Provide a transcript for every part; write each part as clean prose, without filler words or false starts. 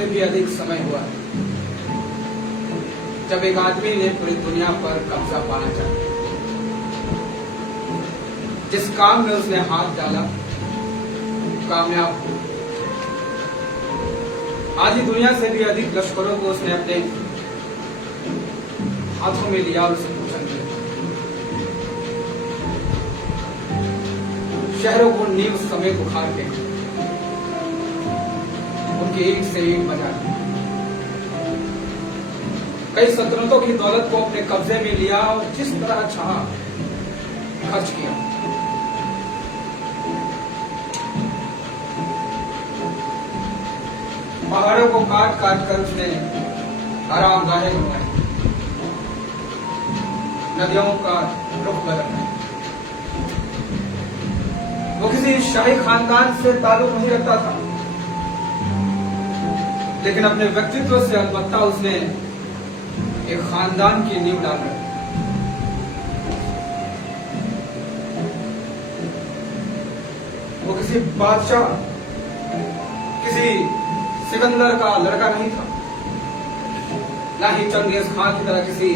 से भी अधिक समय हुआ जब एक आदमी ने पूरी दुनिया पर कब्जा पाना चाहा। जिस काम में उसने हाथ डाला कामयाब हुआ। आधी दुनिया से भी अधिक लश्करों को उसने अपने हाथों में लिया और उसे कुचल दिया। शहरों को नींव समेत उखाड़ के उनकी ईंट से ईंट बजा दी। कई सल्तनतों की दौलत को अपने कब्जे में लिया और जिस तरह चाहा खर्च किया। पहाड़ों को काट काट कर उसने आरामगाहें बनवाई। नदियों का रुख बदला। वो किसी शाही खानदान से ताल्लुक नहीं रखता था, लेकिन अपने व्यक्तित्व से अलबत्ता उसने एक खानदान की नींव डाल रखी। वो किसी बादशाह, किसी सिकंदर का लड़का नहीं था, न ही चंगेज खान की तरह किसी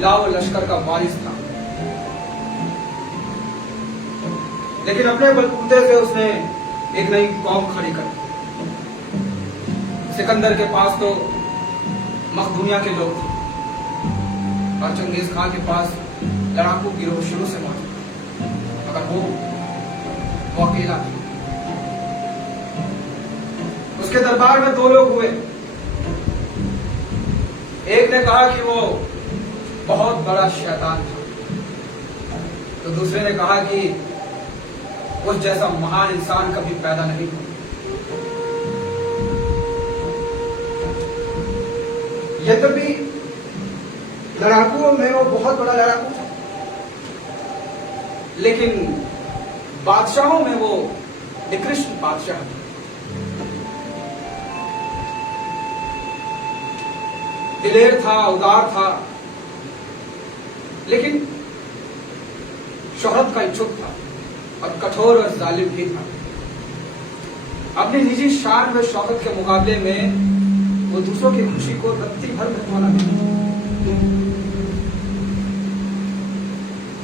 लाव लश्कर का वारिस था। लेकिन अपने बलबूते से उसने एक नई कौम खड़ी कर दी। सिकंदर के पास तो मखदूनिया के लोग थे और चंगेज खान के पास लड़ाकू गिरोह शुरू से मौजूद, मगर वो अकेला था। उसके दरबार में दो लोग हुए। एक ने कहा कि वो बहुत बड़ा शैतान था, तो दूसरे ने कहा कि उस जैसा महान इंसान कभी पैदा नहीं हुआ। यद्यपि लड़ाकुओं में वो बहुत बड़ा लड़ाकू था, लेकिन बादशाहों में वो निकृष्ट बादशाह था। दिलेर था, उदार था, लेकिन शोहरत का इच्छुक था और कठोर और जालिम भी था। अपनी निजी शान व शौकत के मुकाबले में वो दूसरों की खुशी को रत्ती भर वाला नहीं।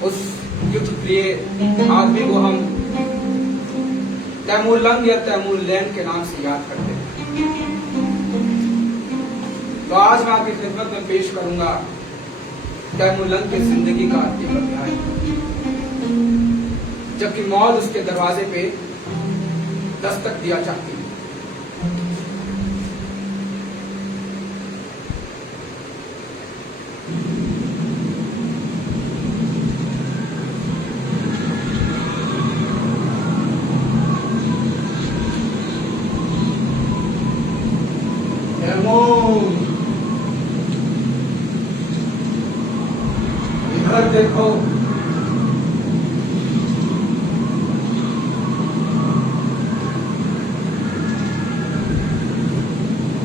उस युद्ध प्रिय आदमी को हम तैमूरलंग या तैमूरलैंड के नाम से याद करते हैं। तो आज मैं आपकी खिदमत में पेश करूंगा तैमूरलंग की जिंदगी का एक अध्याय, जबकि मौत उसके दरवाजे पे दस्तक दिया चाहती है। इधर देखो,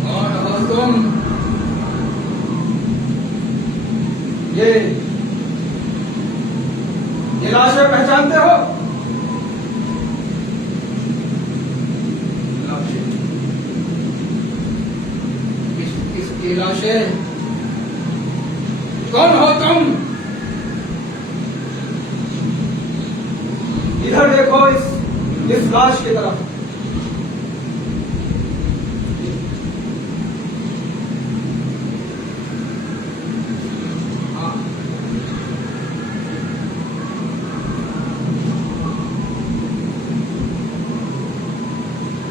और तुम ये लाशें पहचानते हो? इसकी लाशें। कौन हो तुम? इधर देखो, इस लाश की तरफ। हाँ,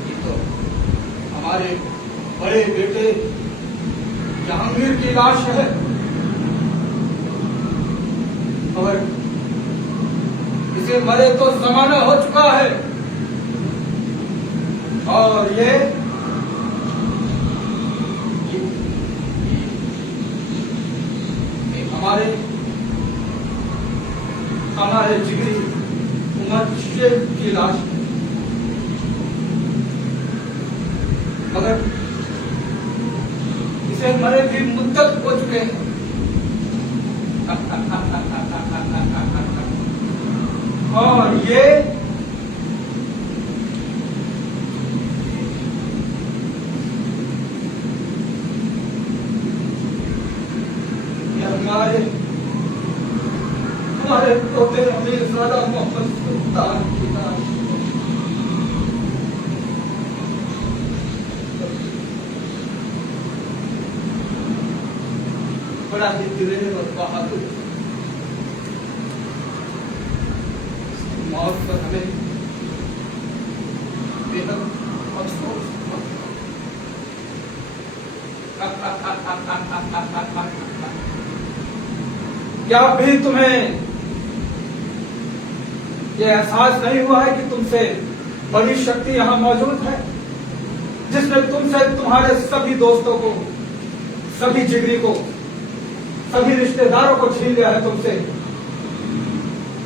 ये तो हमारे बड़े बेटे जहांगीर की लाश है। और इसे मरे तो जमाना हो चुका है। और ये हमारे जिगरी उमर शेख की लाश है। मगर इसे मरे भी मुद्दत हो चुके हैं। और ये सुल्तान की लाश बड़ा ही दिलेर और बहादुर मौत पर हमें बेहद अफसोस। क्या अभी तुम्हें यह एहसास नहीं हुआ है कि तुमसे बड़ी शक्ति यहां मौजूद है, जिसने तुमसे तुम्हारे सभी दोस्तों को, सभी जिगरी को, सभी रिश्तेदारों को छीन लिया है तुमसे?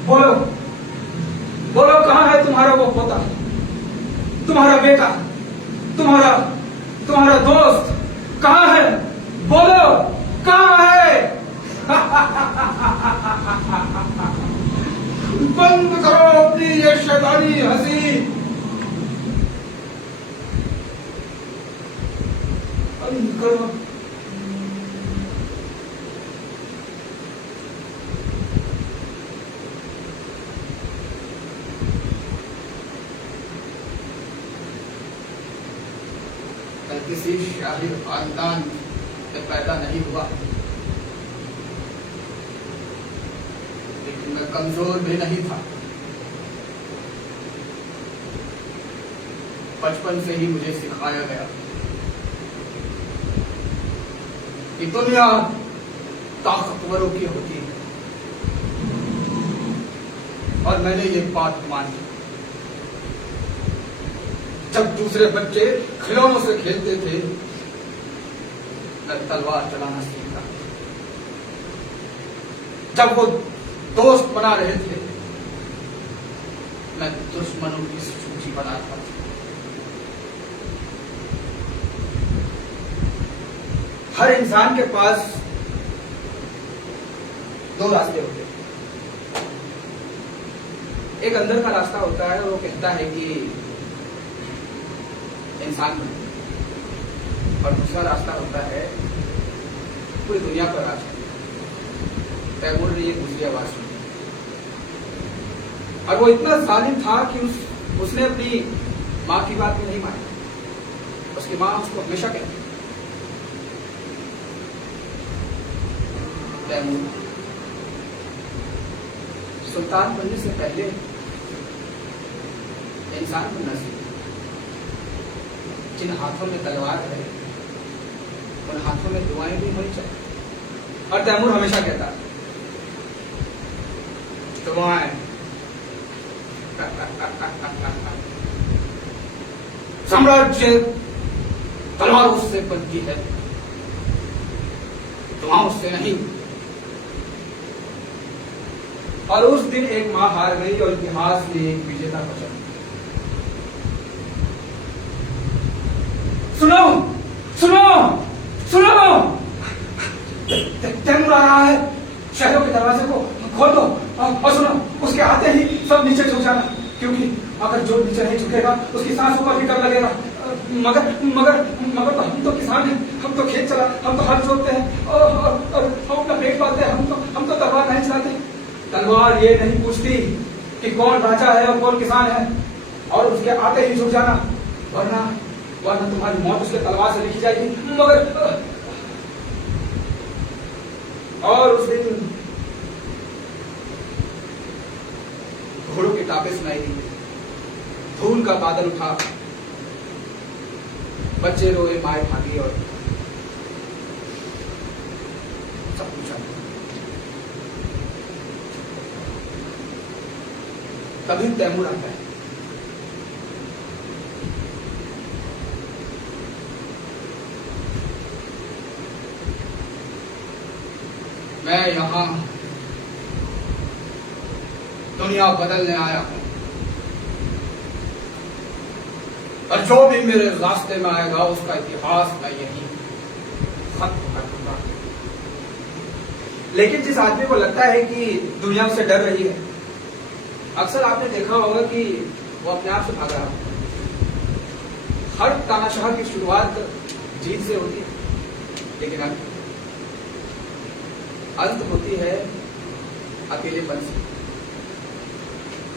बोलो बोलो, कहां है तुम्हारा वो पोता, तुम्हारा बेटा, तुम्हारा दोस्त कहां है? बोलो, कहां है? बंद करो अपनी ये शैतानी हंसी। बंद करो। मैं किसी शाही खानदान से पैदा नहीं हुआ, लेकिन मैं कमजोर भी नहीं था। बचपन से ही मुझे सिखाया गया कि दुनिया ताकतवरों की होती है, और मैंने ये बात मानी। जब दूसरे बच्चे खिलौनों से खेलते थे, मैं तलवार चलाना सीखा। जब वो दोस्त बना रहे थे, मैं दुश्मनों की सूची बनाता था। हर इंसान के पास दो रास्ते होते हैं। एक अंदर का रास्ता होता है, वो कहता है कि इंसान बने, और दूसरा रास्ता होता है पूरी दुनिया पर राज करना। तैमूर ने ये दूसरी आवाज सुनी, और वो इतना जालिम था कि उसने अपनी माँ की बात में नहीं मानी। उसकी माँ उसको हमेशा कहती, तैमूर, सुल्तान बनने से पहले इंसान बनना सीख। जिन हाथों में तलवार है, उन हाथों में दुआएं भी होनी चाहिए। और तैमूर हमेशा कहता, दुआएं साम्राज्य तलवारों से बनती है, दुआओं से नहीं। और उस दिन एक मां हार गई और इतिहास ने एक विजेता को चुना। सुनो सुनो सुनो, तैमूर आ रहा है, शहरों के दरवाजे को खोल दो, और सुनो, उसके आते ही सब नीचे झुक जाना, क्योंकि अगर जो नीचे नहीं झुकेगा उसकी सांसों का भी डर लगेगा। मगर मगर मगर तो हम तो किसान हैं, हम तो खेत चला, हम तो हल जोतते हैं, और हम अपना पेट पालते हैं, हम तो तलवार नहीं चलाते। तलवार ये नहीं पूछती कि कौन राजा है और कौन किसान है, और उसके आते ही झुक जाना, वरना तुम्हारी मौत उसके तलवार से लिखी जाएगी। मगर और उस दिन घोड़ों की टापें सुनाई दी, धूल का बादल उठा, बच्चे रोए, माए भागी, और सब पूछा। तभी तैमूर आता है। मैं यहां दुनिया बदलने आया हूं, और जो भी मेरे रास्ते में आएगा उसका इतिहास मैं यही खत्म कर दूंगा। लेकिन जिस आदमी को लगता है कि दुनिया उससे डर रही है, अक्सर आपने देखा होगा कि वो अपने आप से भाग रहा है। हर तानाशाह की शुरुआत जीत से होती है, लेकिन अंत होती है अकेलेपन से।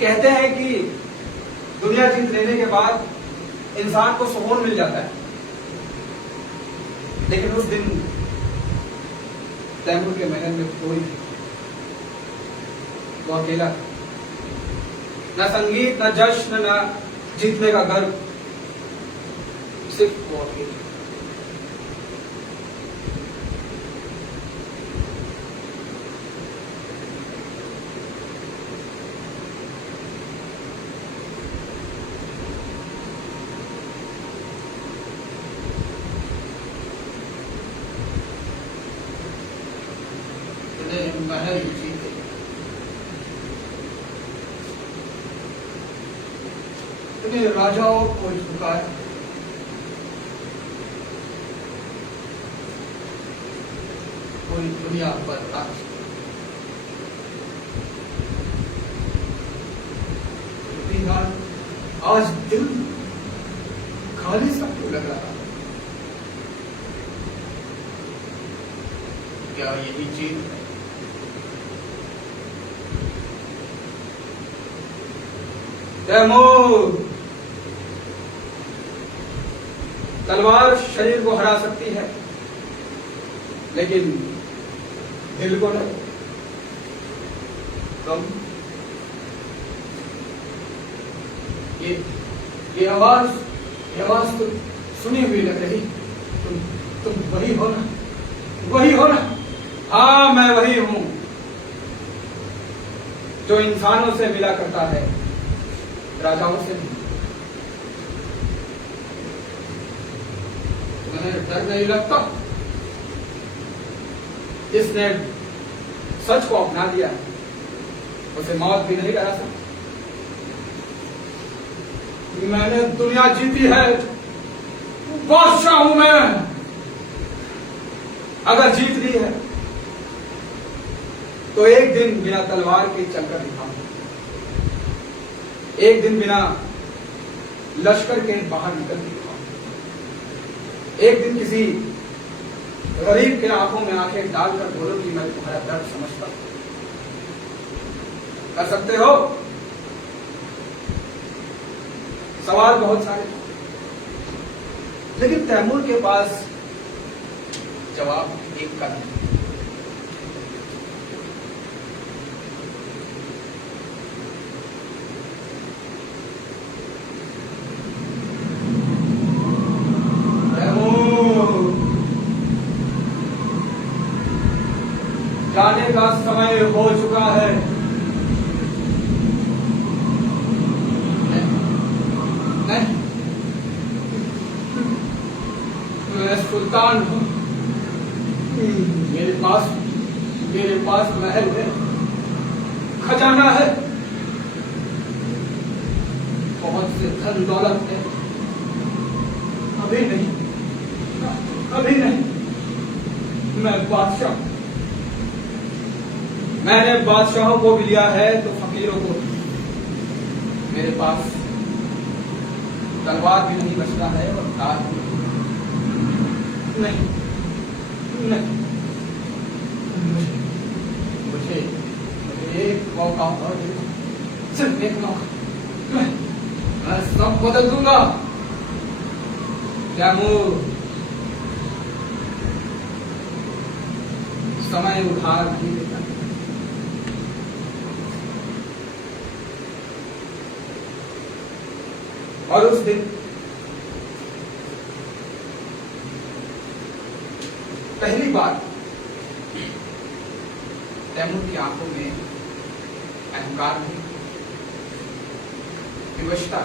कहते हैं कि दुनिया जीत लेने के बाद इंसान को सुकून मिल जाता है, लेकिन उस दिन तैमूर के महल में कोई नहीं, वो अकेला, न संगीत, न जश्न, न जीतने का गर्व, सिर्फ वो अकेला। महल जीते, इतने राजाओं को झुकाया, पूरी दुनिया पर राज। आज दिल खाली सा क्यों लग रहा? क्या यही चीज है? तैमूर, तलवार शरीर को हरा सकती है, लेकिन दिल को नहीं। तुम ये आवाज तो सुनी हुई लग रही। तुम वही हो ना? वही हो ना? हाँ, मैं वही हूं जो इंसानों से मिला करता है, राजाओं से नहीं। तुम्हें डर नहीं लगता? जिसने सच को अपना लिया उसे मौत भी नहीं करा सकती। मैंने दुनिया जीती है, बादशाह हूं मैं। अगर जीत ली है तो एक दिन बिना तलवार के चलकर दिखाऊंगा, एक दिन बिना लश्कर के बाहर निकल के दिखाऊंगा, एक दिन किसी गरीब के आंखों में आंखें डालकर बोलो कि मैं तुम्हारा दर्द समझता हूं। कर सकते हो? सवाल बहुत सारे, लेकिन तैमूर के पास जवाब एक का नहीं। जाने का समय हो चुका है। नहीं, मैं सुल्तान हूं। मेरे पास महल है, खजाना है, बहुत से धन दौलत है। अभी नहीं, मैं बादशाह। मैंने बादशाहों को भी लिया है तो फकीरों को। मेरे पास तलवार भी नहीं बचता है और ताज भी नहीं। मुझे एक मौका और दे, सिर्फ एक मौका। मैं सब बदल दूंगा। तैमूर, समय उधार नहीं देता। और उस दिन पहली बार तैमूर की आंखों में अहंकार नहीं, विवशता।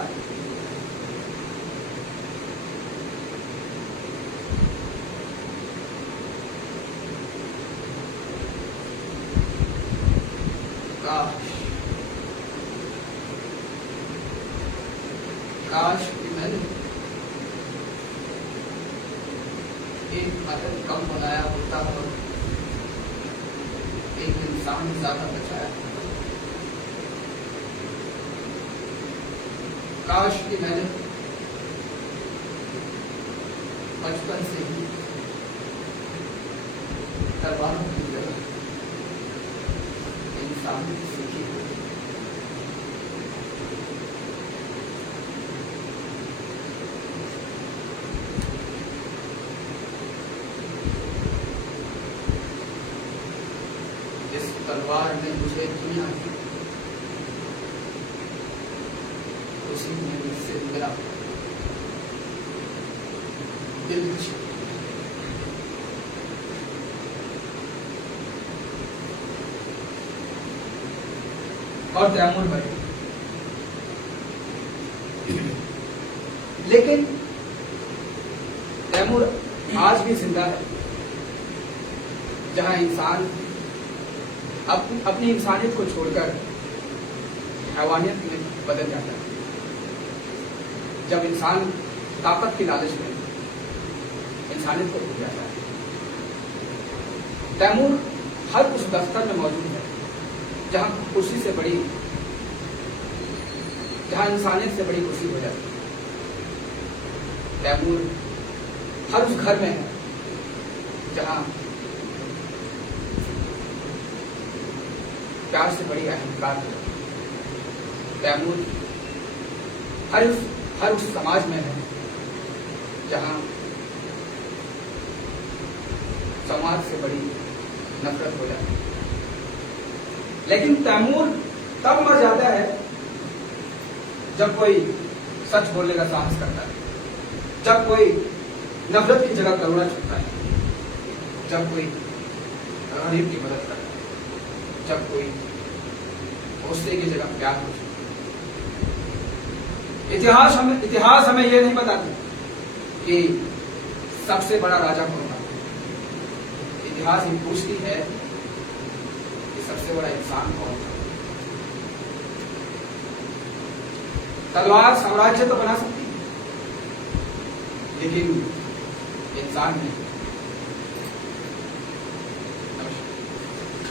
काश कि मैंने एक मदद कम बनाया होता और एक इंसान ज्यादा बचाया। काश कि मैंने बचपन से ही तलवारों की जगह इंसान की सीखी होती। तलवार ने मुझे दुनिया दी, उसी ने मुझसे मेरा दिल छीन। और तैमूर भाई, लेकिन तैमूर आज भी जिंदा है, जहां इंसान अपनी इंसानियत को छोड़कर हैवानियत में बदल जाता है। जब इंसान ताकत की लालच में इंसानियत को भूल जाता है। तैमूर हर उस दफ्तर में मौजूद है जहां कुर्सी से बड़ी, जहां इंसानियत से बड़ी कुर्सी हो जाती है। तैमूर हर उस घर में है जहां प्यार से बड़ी अहंकार हो जाती है। तैमूर हर उस समाज में है जहां समाज से बड़ी नफरत हो जाती है। लेकिन तैमूर तब मर जाता है जब कोई सच बोलने का साहस करता है, जब कोई नफरत की जगह करुणा चुनता है, जब कोई गरीब की मदद करता है, जब कोई हौसले की जगह प्यार हो। इतिहास हमें यह नहीं बताती कि सबसे बड़ा राजा कौन था। इतिहास ये पूछती है कि सबसे बड़ा इंसान कौन था। तलवार साम्राज्य तो बना सकती है, लेकिन इंसान नहीं।